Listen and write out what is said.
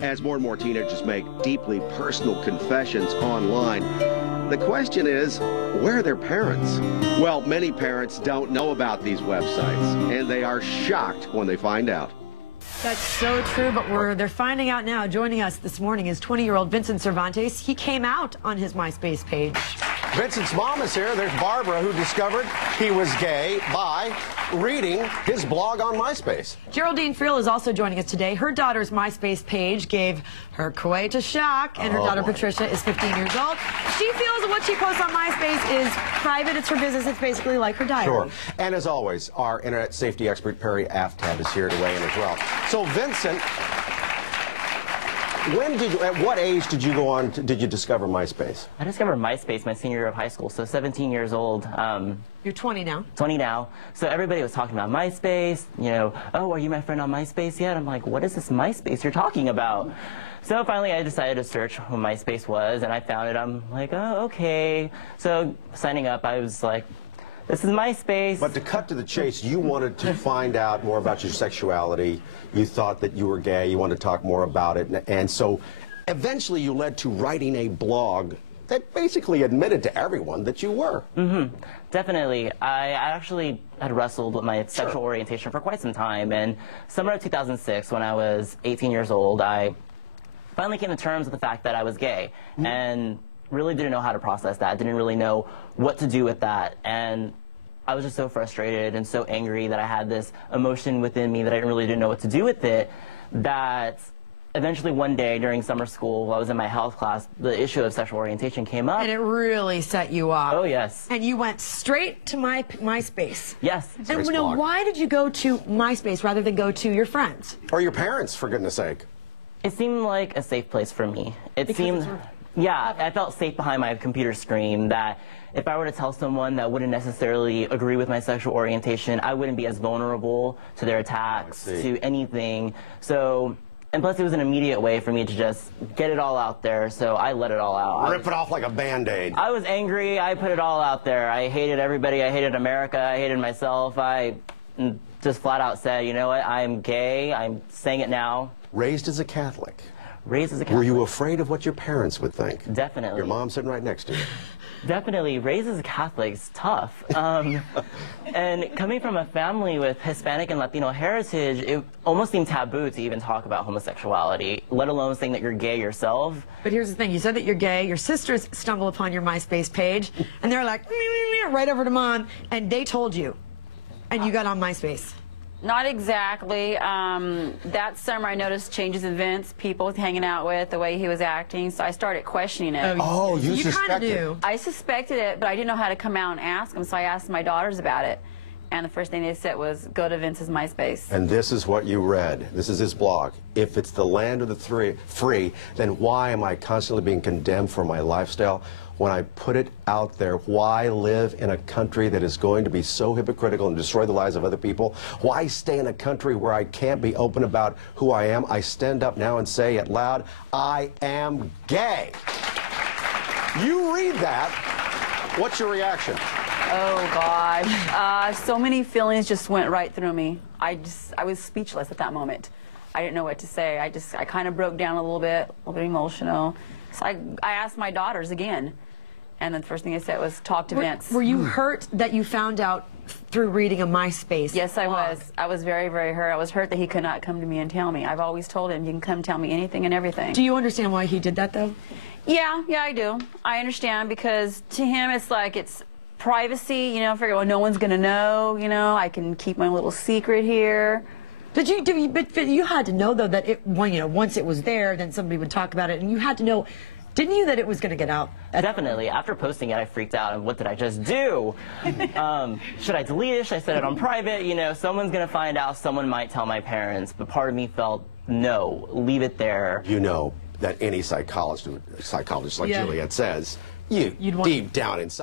As more and more teenagers make deeply personal confessions online, the question is, where are their parents? Well, many parents don't know about these websites, and they are shocked when they find out. That's so true, but they're finding out now. Joining us this morning is 20-year-old Vincent Cervantes. He came out on his Myspace page. Vincent's mom is here. There's Barbara, who discovered he was gay by reading his blog on Myspace. Geraldine Friel is also joining us today. Her daughter's Myspace page gave her quite a shock, and her daughter Patricia is 15 years old. She feels what she posts on Myspace is private. It's her business. It's basically like her diary. Sure. And as always, our internet safety expert, Perry Aftab, is here to weigh in as well. So, Vincent, at what age did you discover Myspace? I discovered Myspace my senior year of high school, so 17 years old. You're 20 now. 20 now. So everybody was talking about Myspace, you know, oh, are you my friend on Myspace yet? I'm like, what is this Myspace you're talking about? So finally I decided to search what Myspace was, and I found it. I'm like, oh, okay. So signing up, I was like, this is Myspace. But to cut to the chase, you wanted to find out more about your sexuality. You thought that you were gay. You wanted to talk more about it. And so eventually you led to writing a blog that basically admitted to everyone that you were. Mm-hmm. Definitely. I actually had wrestled with my sexual orientation for quite some time. And summer of 2006, when I was 18 years old, I finally came to terms with the fact that I was gay. And really didn't know how to process that, didn't really know what to do with that, and I was just so frustrated and so angry that I had this emotion within me that I really didn't know what to do with it, that eventually one day during summer school, while I was in my health class, the issue of sexual orientation came up. And it really set you off. Oh, yes. And you went straight to MySpace. Yes. And you know, why did you go to MySpace rather than go to your friends? Or your parents, for goodness sake. It seemed like a safe place for me. Yeah, I felt safe behind my computer screen, that if I were to tell someone that wouldn't necessarily agree with my sexual orientation, I wouldn't be as vulnerable to their attacks, to anything. So, and plus it was an immediate way for me to just get it all out there, so I let it all out. Rip it off like a Band-Aid. I was angry, I put it all out there. I hated everybody, I hated America, I hated myself. I just flat out said, you know what, I'm gay, I'm saying it now. Raised as a Catholic. Raised as a Catholic. Were you afraid of what your parents would think? Definitely. Your mom sitting right next to you. Definitely. Raised as a Catholic is tough. And coming from a family with Hispanic and Latino heritage, it almost seemed taboo to even talk about homosexuality, let alone saying that you're gay yourself. But here's the thing. You said that you're gay. Your sisters stumble upon your Myspace page, and they're like, right over to Mom, and they told you, and you got on Myspace. Not exactly. That summer I noticed changes in Vince, people hanging out with, the way he was acting, so I started questioning it. Oh, you suspected? Kinda do. I suspected it, but I didn't know how to come out and ask him, so I asked my daughters about it. And the first thing they said was, go to Vince's Myspace. And this is what you read. This is his blog. If it's the land of the free, then why am I constantly being condemned for my lifestyle? When I put it out there, why live in a country that is going to be so hypocritical and destroy the lives of other people? Why stay in a country where I can't be open about who I am? I stand up now and say it loud, I am gay. You read that, what's your reaction? Oh, God. So many feelings just went right through me. I was speechless at that moment. I didn't know what to say. I kind of broke down a little bit emotional. So I asked my daughters again. And then the first thing they said was, talk to Vince. Were you hurt that you found out through reading a MySpace Yes, I blog? was. I was very, very hurt. I was hurt that he could not come to me and tell me. I've always told him, you can come tell me anything and everything. Do you understand why he did that, though? Yeah, I do. I understand, because to him it's like it's privacy, you know, figure, well, no one's going to know, you know, I can keep my little secret here. But you had to know, though, that once it was there, then somebody would talk about it, and you had to know, didn't you, that it was going to get out? Definitely. After posting it, I freaked out. And what did I just do? Should I delete it? Should I set it on private? You know, someone's going to find out. Someone might tell my parents. But part of me felt, no, leave it there. You know that any psychologist like Juliet says, deep down inside.